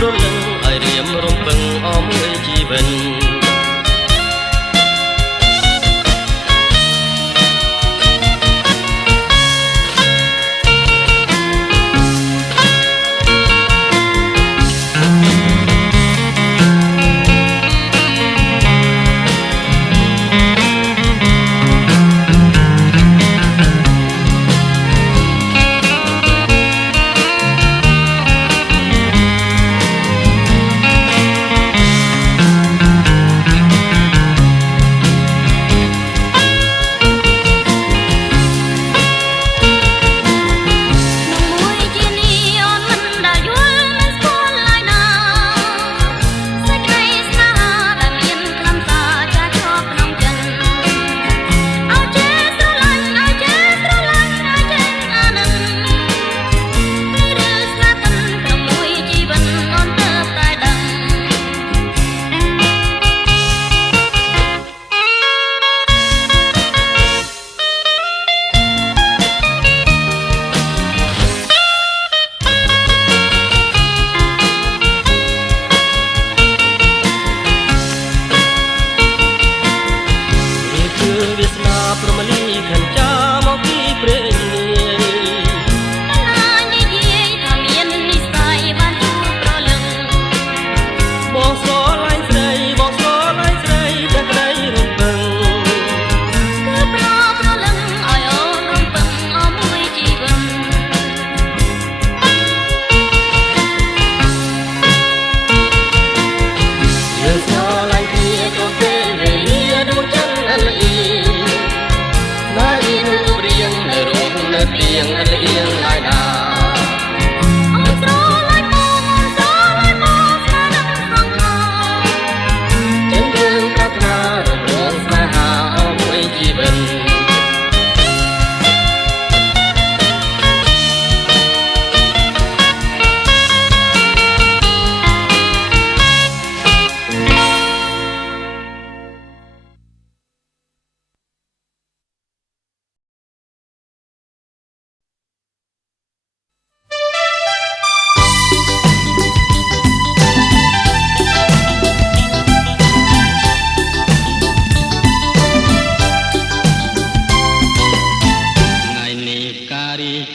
ព្រលឹងឲ្យរៀមរំពឹងអមមួយជីវិតព្រមលីខញ្ចាមកពីព្រេងណានិយាយថាមាននិស្ស័យបានជួបប្រលឹងបងស្រឡាញ់ស្រីបងស្រឡាញ់ស្រីតែក្តីរំពឹងគឺប្រលឹងឲ្យអូនរំពឹងអមមួយជីវិតយើងស្រឡាញ់គ្នាក៏ពេលវេលាដូចចឹងអលអ៊ីទៀងអលៀងឡាយណាអូនស្រឡាញ់បងអូនស្រឡាញ់បងស្នេហ៍សងមកចឹងយើងប្រាថ្នារំលងស្នេហាអមមួយជីវិត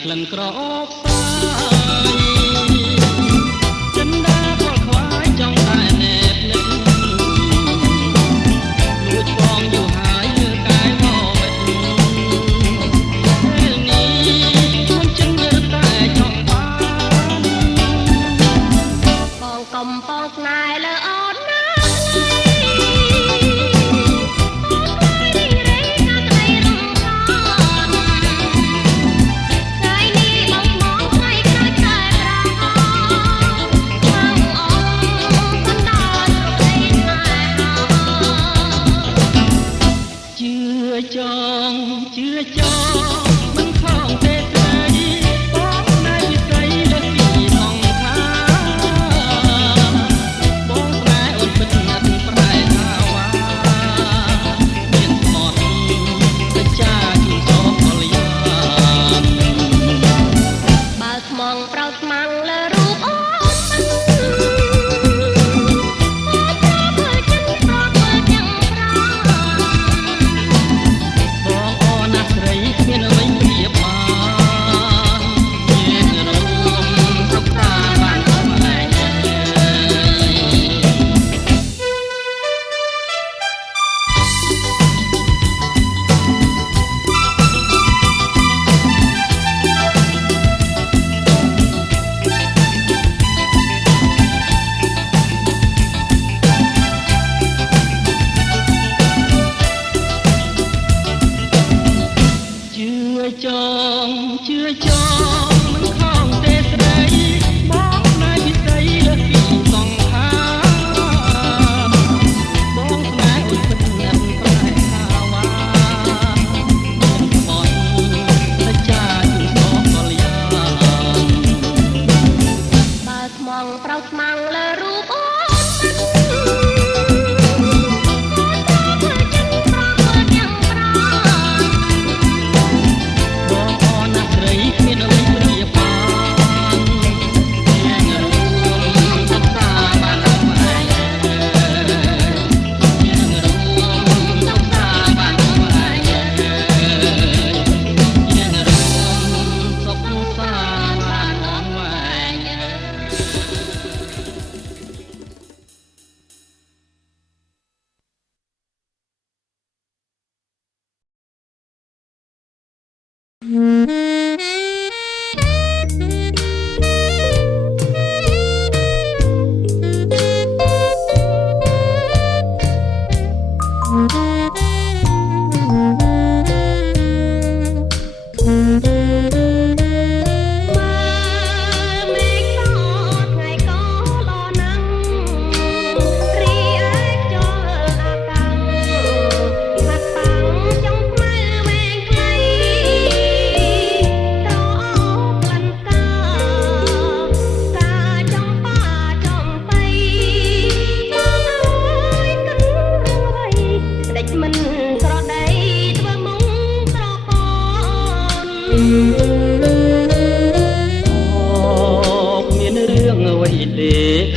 ក្លិនក្រអូបសាយចិនដាខលខ្វាយចង់តែណែបនឹកលួចបងយូរហើយលើកាយមកបិទពេលនេះជួនចិនលើតែចង់បានបងកំប៉ុងស្នេហ៍លើអូនណាចងជឿចងមិនខំទេស្រីបងណៃវិស័យលើពីសងខាបងស្នេហ៍អូនពិតណាស់ប្រែថាវ៉ាមានស្មត់តែចាជូនសោកលយាបើស្មងប្រោតស្មាំងលើរូបអូនមានអ្វីប្រៀបបានយើងរួមទុកតាបានអស់ឯងចងជឿចងមិនខំទេស្រីបងណៃវិស័យលើពីសងខាបងស្នេហ៍អូនពិតណាស់ប្រែថាវ៉ាមានស្មត់តែចាជូនសោកលយាបើស្មងប្រោតស្មាំងលើរូបអូនមានអ្វីប្រៀបបាន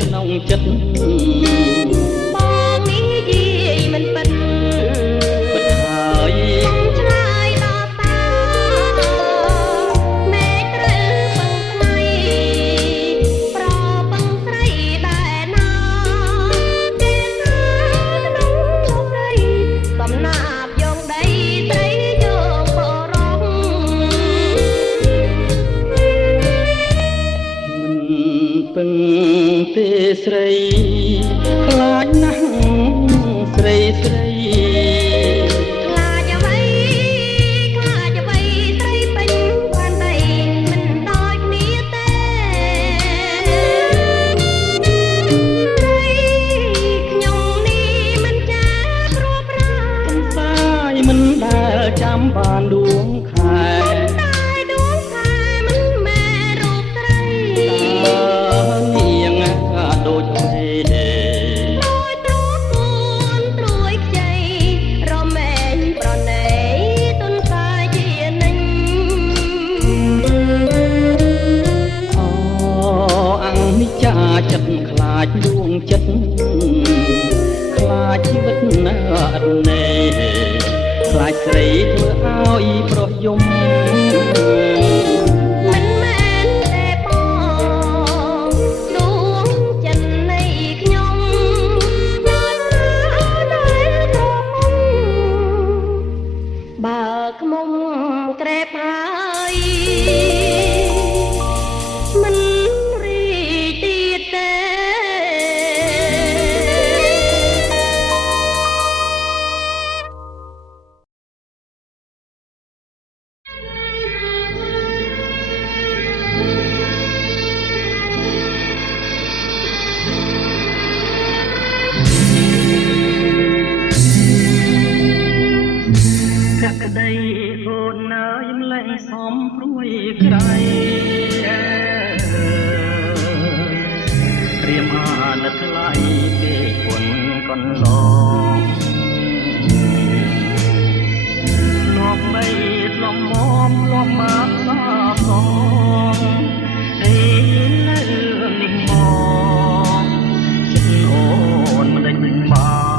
ក្នុងចិត្តបងនេះយាយមិនពិតពិតហើយឆ្លើយដល់តាមេត្រូវពឹងថ្ងៃប្រពឹងស្រីដែរណាគេថាក្នុងជោគដីកំណាប់យកដីត្រីយកបរោះពឹងទេស្រីខ្លាចណាស់ស្រីស្រីខ្លាចអ្វីស្រីពេញបានដីមិនដូចគ្នាទេស្រីខ្ញុំនេះមិនចាព្រោះប្រាកំសាយមិនដែលចាំបានដួងខែដូចអីដោយទ្រូគូនត្រួយខ្ចីរមែងប្រណីទុនសាយជានិញអូអង្និច្ចាចិត្តខ្លាចដួងចិត្តខ្លាចជីវិតណាអត់ណែខ្លាចស្រីធ្វើឲ្យប្រុសយំខ្មុំក្រែបហើយមិនរីទៀតទេក្តីអូននៅយំលែងសំព្រួយក្រៃព្រាមអាណិតថ្លៃពេកគុណកន្លងលោកបីលំមលំមកសងអេនៅនេះមកចិត្តអូនមិនដេញបាន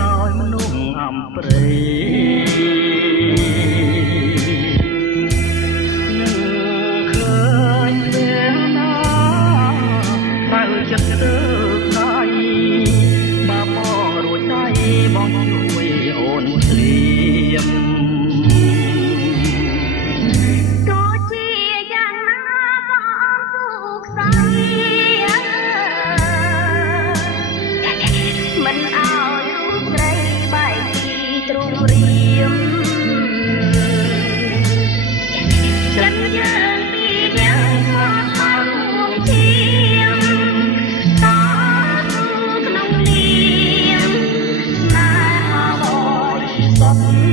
ដោយមនុស្សអំព្រៃនឹងឃើញពេលណាបើចិត្តទៅដៃបើមករួចដៃបងជួយអូនស្លៀមក៏ជាយ៉ាងណាក៏សុខសាន្តមិនឲ្យទ្រង់រៀមចិនយើងពីយើងមករួមឈាមតស៊ូក្នុងនាមស្នេហាបរិសុទ្ធ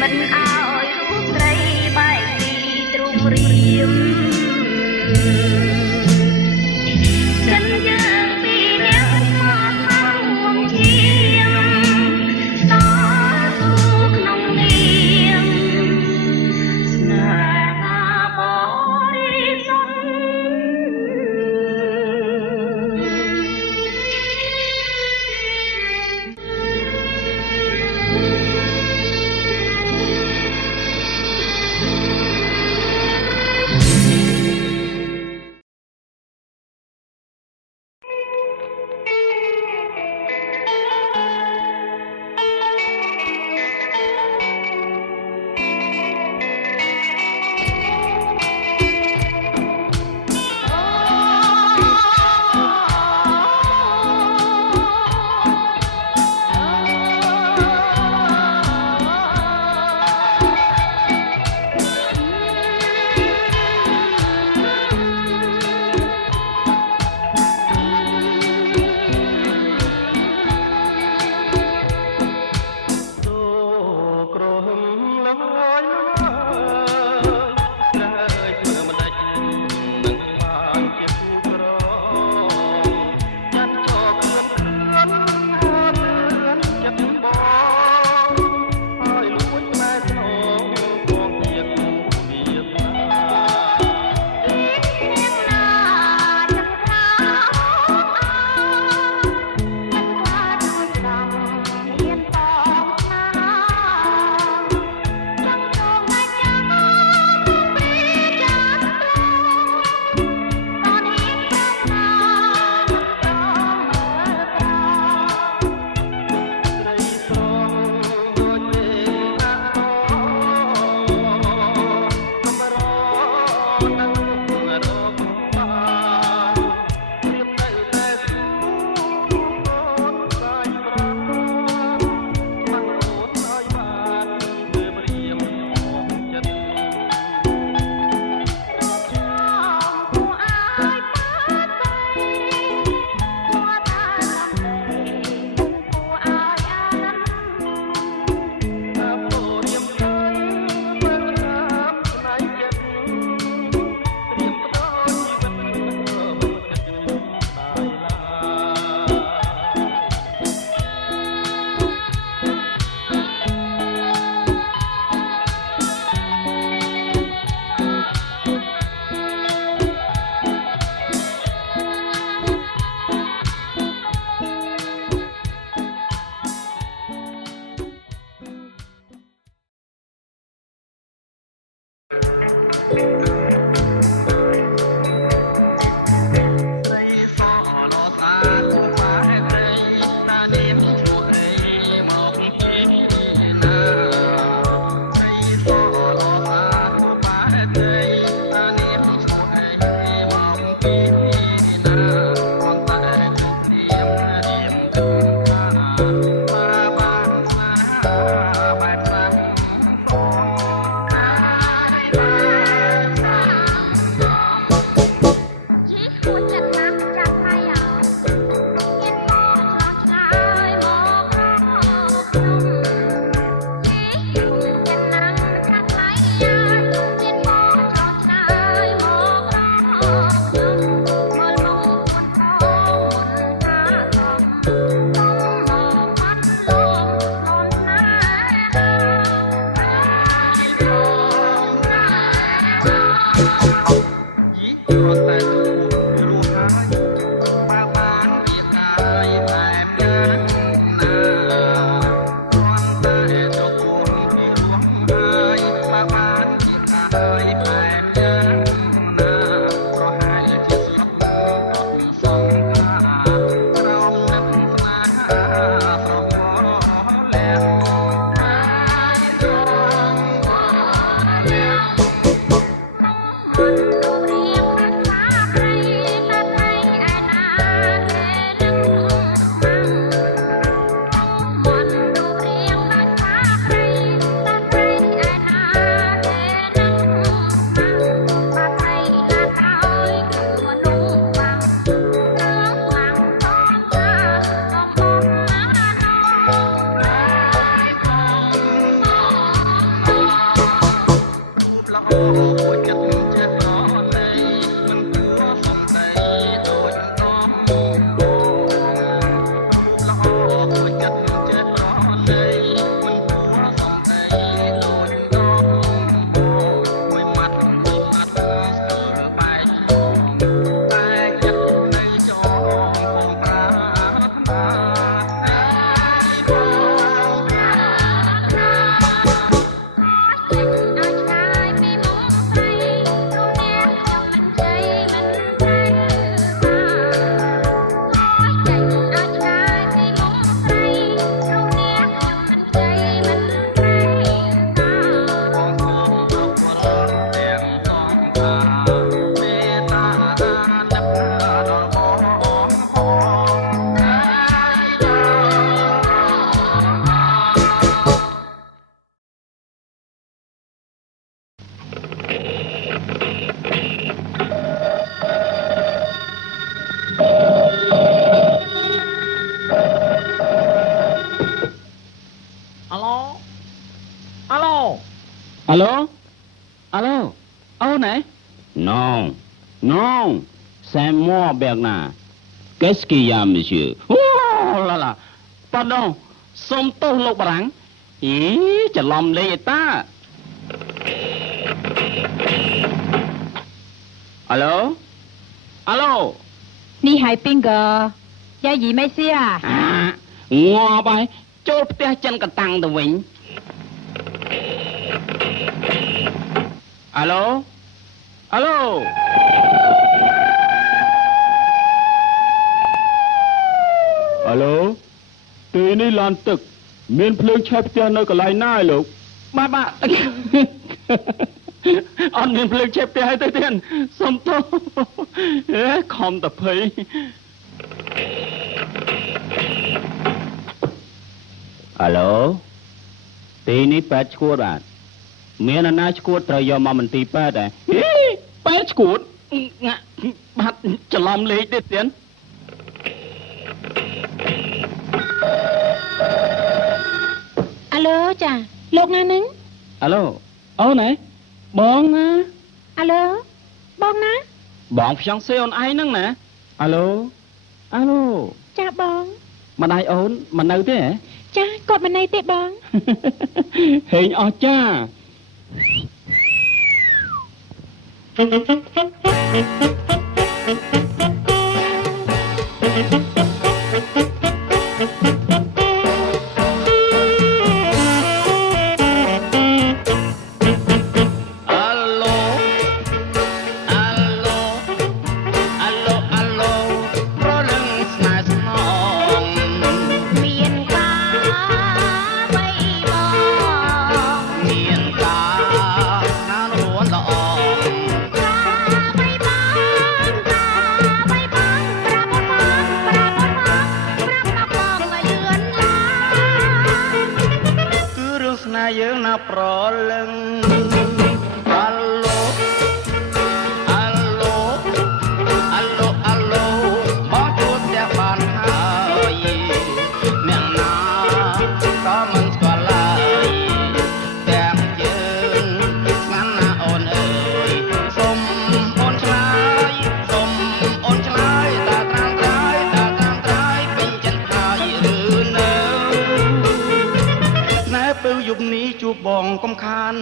មិនឲ្យរូបស្រីបែកពីទ្រង់រៀមចិនយើងពីអ្នកមករួមឈាមតស៊ូ ក្រហមលងអើយលងអើយត្រើយធ្វើមិនដាច់នឹងបានជាគូក្រចាត់ចោលខ្លួនខ្លួនចិត្តបងហើយលួចផ្លែស្នងបងជាគូវាណាHãy subscribe cho kênh Ghiền Mì Gõ để không bỏ lỡ Alo? Alo? Ô này? Non. Non. C'est moi, Bernard. Qu'est-ce qu'il y a, monsieur? Oh là là. Pardon. Xôm tô lục bà rắn. Ý, chả lòng lê ta. Alo? Alo? 你係邊個？有gì咩事啊？ ងាប់ហើយចូលផ្ទះចិនកតាំងទៅវិញ Alo? Alo? Alo? ទីនេះឡានទឹកមានភ្លើងឆេះផ្ទះនៅកន្លែងណាឯលោកបាទបាទអត់មានភ្លើងឆេះផ្ទះឲ្យទៅទៀតសុំទោសខំតភ័យ Alo? ទីនេះប៉ែតឈួតបាទមានអាណាឈួតត្រូវយកមកមន្ទីរប៉ែតដែរប៉ែតឈួតបាត់ច្រឡំលេខទៀតទៀត Alo ចាលោកណានឹង Alo អូនហ៎បងណា Alo បងណា បងផ្យ៉ាងសេអូនឯងហ្នឹងណា Alo Alo ចាបង ម្ដាយអូនមិននៅទេហ៎ ចាគាត់មិននៅទេបង ហេងអស់ចា យើងណាប្រលឹងអាឡូអាឡូអាឡូអាឡូមកជួបតែបានហើយអ្នកណាក៏មិនស្គាល់ឡើយទាំងយើងស្ងាត់ណាអូនអើយសុំអូនឆ្លើយសុំអូនឆ្លើយតើត្រាំត្រើយតើត្រាំត្រើយពេញចិត្តហើយឬនៅណែពេលយប់នេះជួបបងកំខាន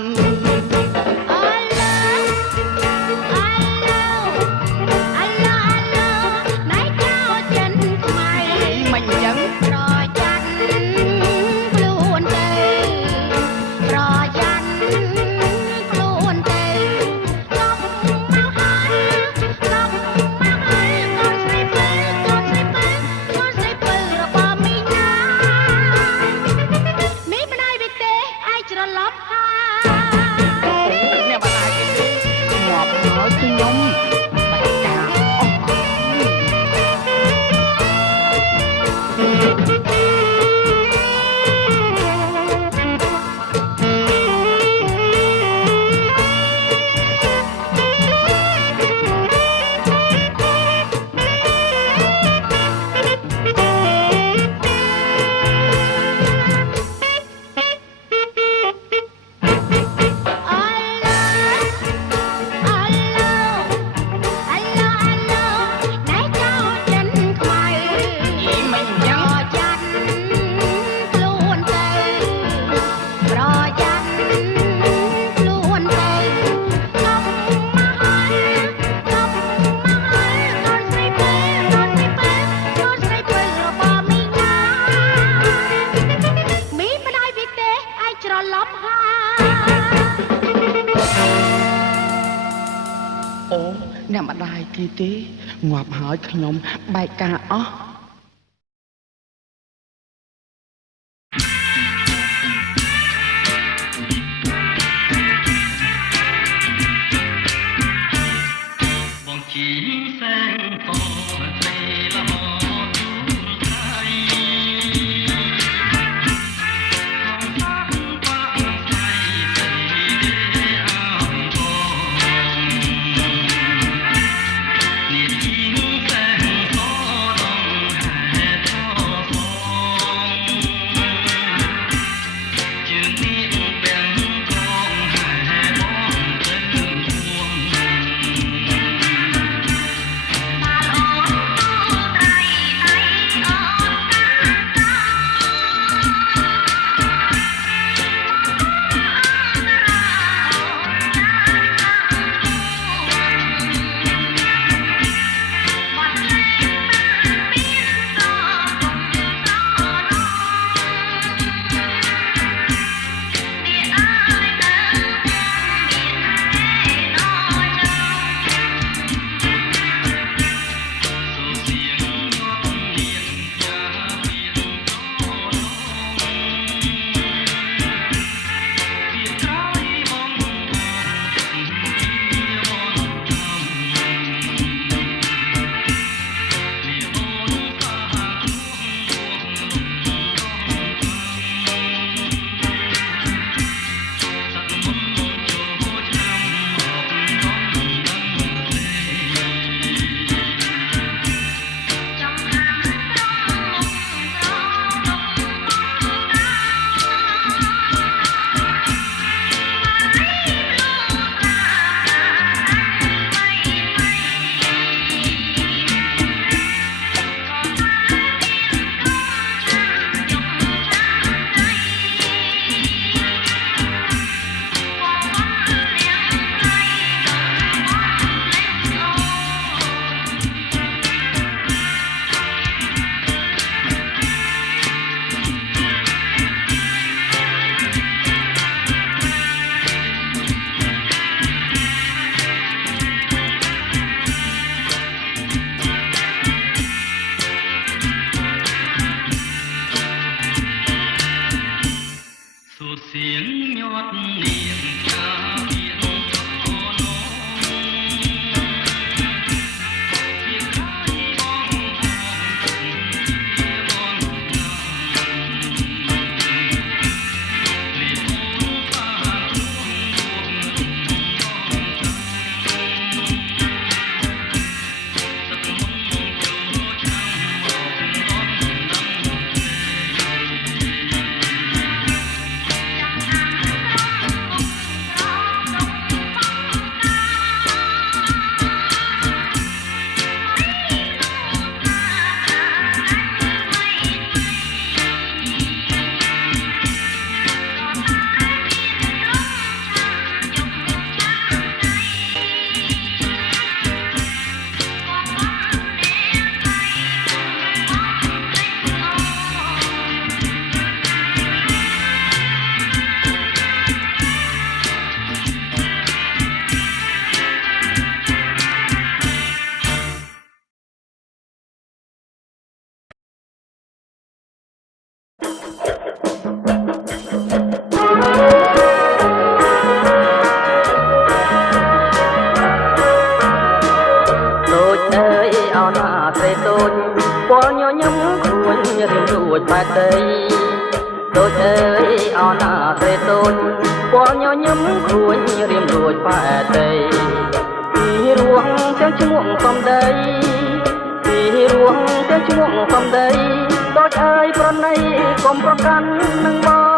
អ្នកម្ដាយគេទេងាប់ហើយខ្ញុំបែកការអស់ Hãy subscribe cho kênh Ghiền Mì Gõ để không bỏ lỡ បែកដីដូចអើយអោណាត្រេតូចពលញញឹមគួយរៀមរួចបែកដីពីរួងទាំងឈ្មោះកំដីពីរួងទាំងឈ្មោះកំដីដូចអើយប្រណីកុំប្រកាន់នឹងបង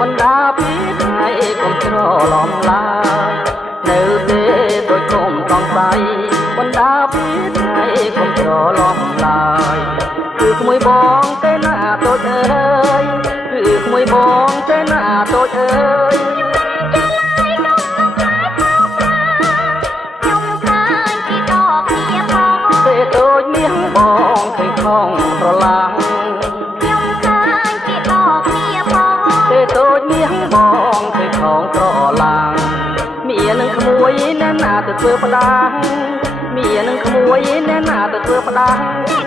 បណ្ដាពីថ្ងៃកុំច្រឡំឡើយនៅទេដូចកុំសង្ស័យបណ្ដាពីថ្ងៃកុំច្រឡំឡើយគឺក្មួយបងទេណាតូចអើយគឺក្មួយបងទេណាតូចអើយទេតូចមាសបងឃើញផងប្រឡាំងតូចមាសបងឃើញផងក្រឡាំងមាននឹងក្មួយណែណាទៅធ្វើផ្ដាំងមាននឹងក្មួយណែណាទៅធ្វើផ្ដាំង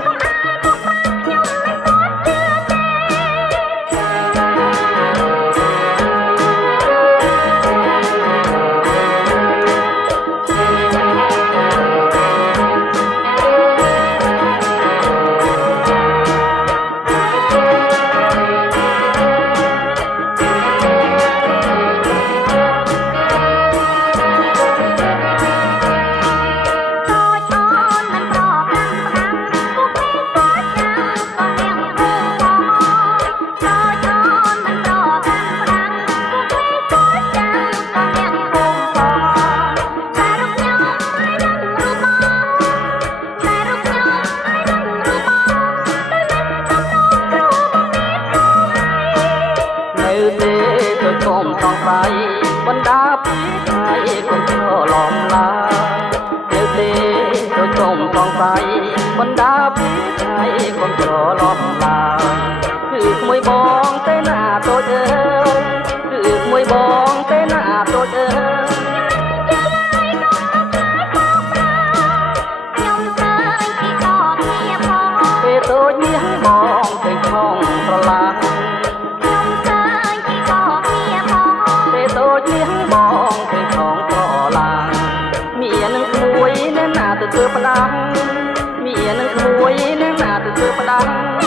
បណ្ដាពីថ្ងៃកុំច្រឡំឡើយនៅទេដូចកុំសង្ស័យបណ្ដាពីថ្ងៃកុំច្រឡំឡើយគឺក្មួយបងទេណាតូចអើយគឺក្មួយបងទេណាតូចអើយពេលតូចមាសបងឃើញផងប្រឡាំងតូចមាសបងឃើញផងក្រឡាំងមាននឹងក្មួយណែណាទៅធ្វើផ្ដាំងមាននឹងក្មួយណែណាទៅធ្វើផ្ដាំង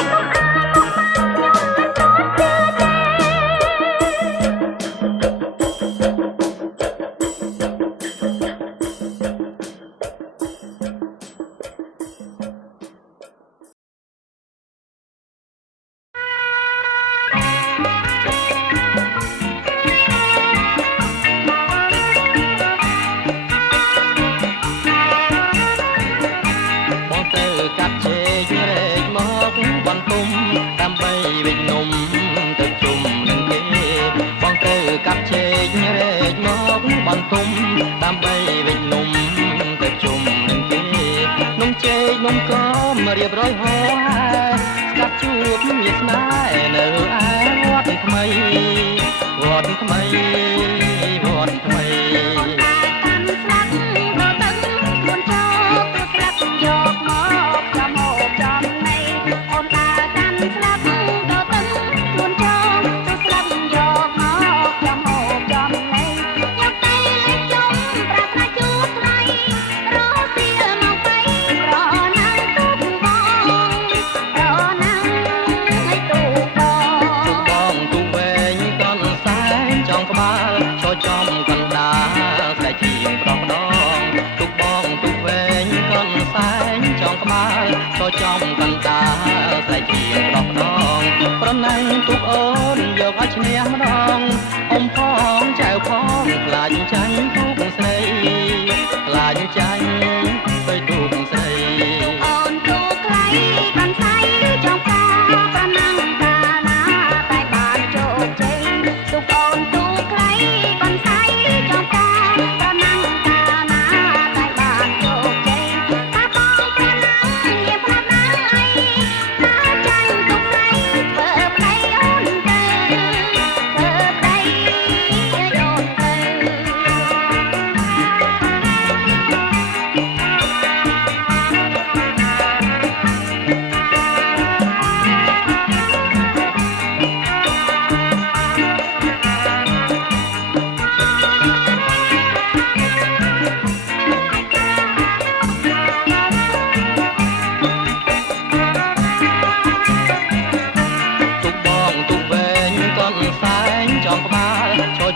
ដើម្បីវិជ្ជនំទៅជុំនឹងគេបងត្រូវកាប់ឆេករែកមកបន្ទុំដើម្បីវិជ្ជនំ មក៏មករៀបរយហោហែស្ដាប់ជួបមានស្នេហ៍នៅឯវត្តថ្មីវត្តថ្មីវត្តថ្មី ចំកណ្ដាលស្រែជាងប្រងដងទុកបងទុកវែងកនសែងចងក្បាលចូលចំកណ្ដាលស្រែជាងប្រងដងប្រណែងទុកអូនយកឲ្យឈ្នះម្ដងអ៊ំផងចៅផងខ្លាចចាញ់ទុកស្រីខ្លាចចាញ់ទៅទុកស្រីអូនទុកខ្លៃកាន់សៃចងកាប្រណាំងកាណាតែបានជោគជ័យទុកអូនទុកខ្លៃ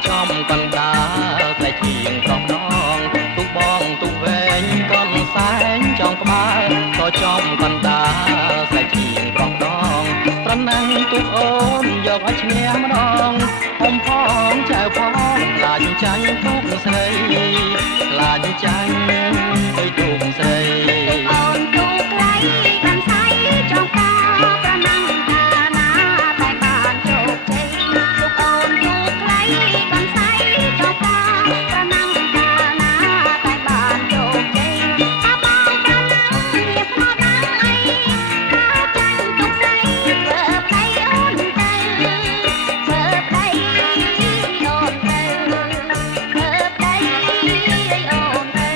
ចំកណ្ដាលតែជាងប្រងដងទុកបងទុកវែងកនសែងចងក្បាលក៏ចំកណ្ដាលតែជាងប្រងដងប្រណាំងទុកអូនយកឲ្យឈ្នះម្ដងអ៊ំផងចៅផងខ្លាចចាញ់ទុកស្រីខ្លាចចាញ់ទៅទុកស្រីអូនទុកខ្លៃកាន់សៃចងកាប្រណាំងកាណាតែបានជោគជ័យទុកអូនទុកខ្លៃ កាន់សៃចងកាប្រណាំងកាណាតែបានជោគជ័យថាបងប្រណាំងរៀបមកដល់អីថាចាញ់ទុកស្រីធ្វើប្តីអូនទៅធ្វើប្តីអូនទៅធ្វើប្តីអូនទៅ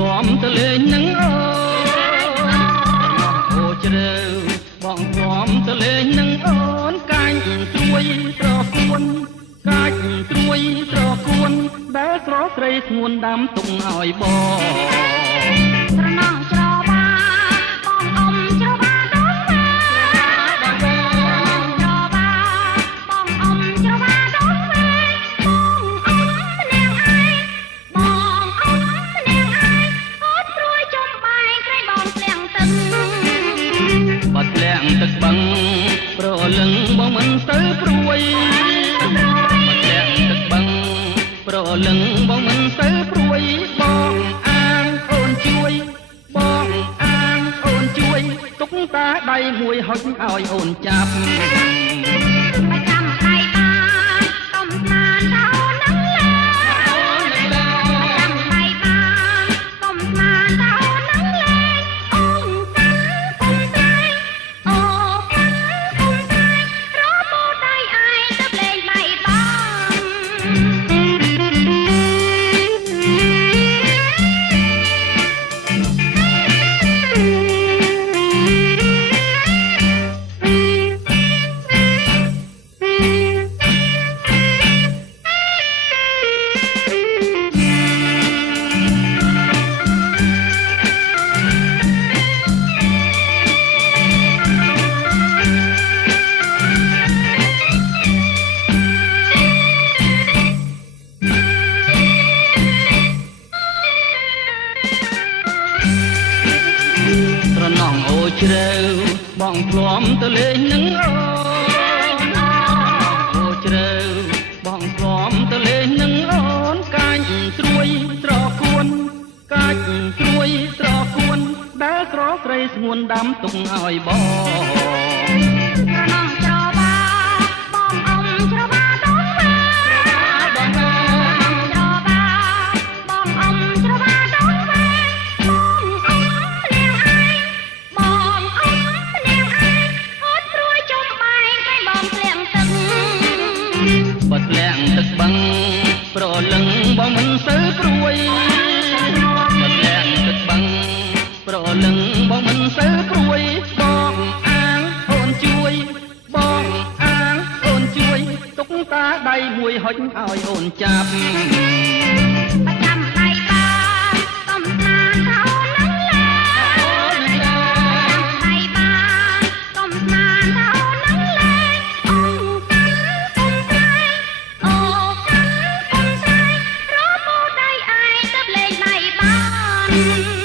ធ្លាប់ទៅលេងនឹងអូអូជ្រៅបងធ្លាប់ទៅលេងនឹងអូនកាញ់ត្រួយត្រគួនកាច់ត្រួយត្រគួនដែលស្រស់ស្រីស្ងួនដាំទុំឲ្យបងត្រណងច្របាបងអ៊ំច្របាដងវែច្របាបងអ៊ំច្របាដងវែបងអ៊ំនាងឯងបងអ៊ំនាងឯងអត់ព្រួយចំបែកក្រែងបងស្លាំងទឹកបាត់លាក់ទឹកបឹងប្រលឹងបងមិនទៅព្រួយប្រលឹងបងមិនទៅព្រួយបងអាងអូនជួយបងអាងអូនជួយទុកតាដៃមួយហុចឲ្យអូនចាប់មកចាំដៃបានកំស្មានតអូននឹងលេចាំដៃបានកំស្មានតអូននឹងលេអូនកាន់គុំតែអូកាន់គុំតែរពូដៃឯងទៅលេងដៃបានជ្រៅបងធ្លាប់ទៅលេងនឹងអូអូជ្រៅបងធ្លាប់ទៅលេងនឹងអូនកាច់ត្រួយត្រគួនកាច់ត្រួយត្រគួនដែលស្រស់ស្រីស្ងួនដាំទុំឲ្យបងត្រណងច្របាបងអ៊ំច្របាដងវែច្របាបងអ៊ំច្របាដងវែបងអ៊ំនាងឯងបងអ៊ំនាងឯងអត់ព្រួយចំបែកក្រែងបងស្លាំងទឹកបាត់លាក់ទឹកបឹងប្រលឹងបងមិនទៅព្រួយបាត់លាក់ទឹកបឹងប្រលឹងបងមិនទៅព្រួយបងអាងអូនជួយបងអាងអូនជួយទុកតាដៃមួយហុចឲ្យអូនចាប់មកចាំដៃបានកំស្មានតអូននឹងលេចាំដៃបានកំស្មានតអូននឹងលេអូកាន់គុំតែអូកាន់គុំតែរពូដៃឯងទៅលេងដៃបាន